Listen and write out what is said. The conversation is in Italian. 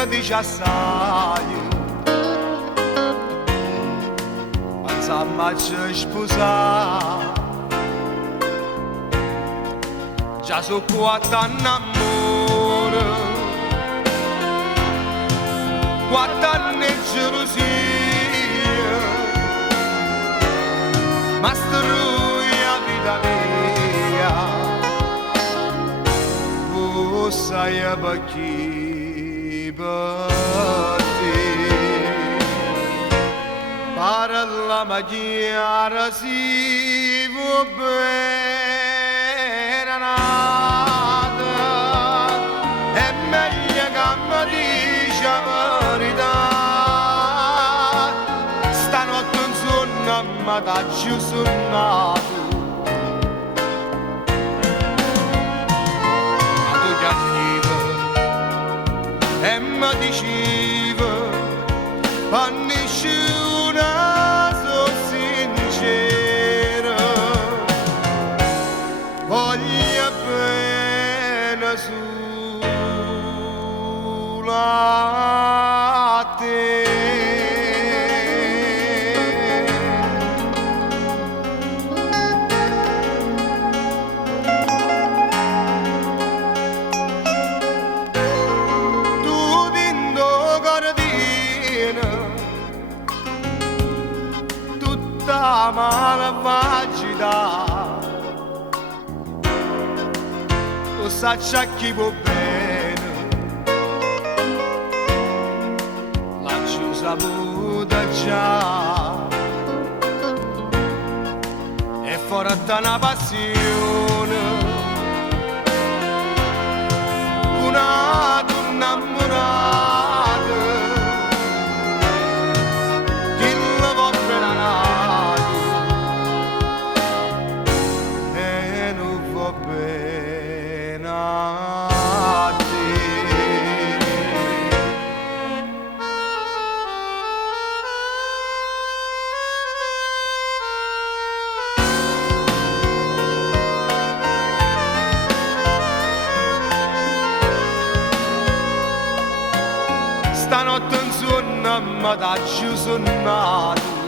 mi dice assai, pensammo a ci sposare. Già su 4 anni amore, 4 anni gelosia, ma struia vita mia, tu sai perché per te. Parla chiara si va bene nata, è meglio che mi dice la verità. Stanotte non sonno, ma da giù sonnato. Ma tu che arriva e mi diceva, pannisci una so sincera, voglio bene solo a te. Tu dindo cordina tutta malvagità, lo sa chi può bene, l'ha saputa già, è forte una passione, una donna innamorata, chi la può benanare e non va bene a te. Stanotte non suona, ma da giù sonnato.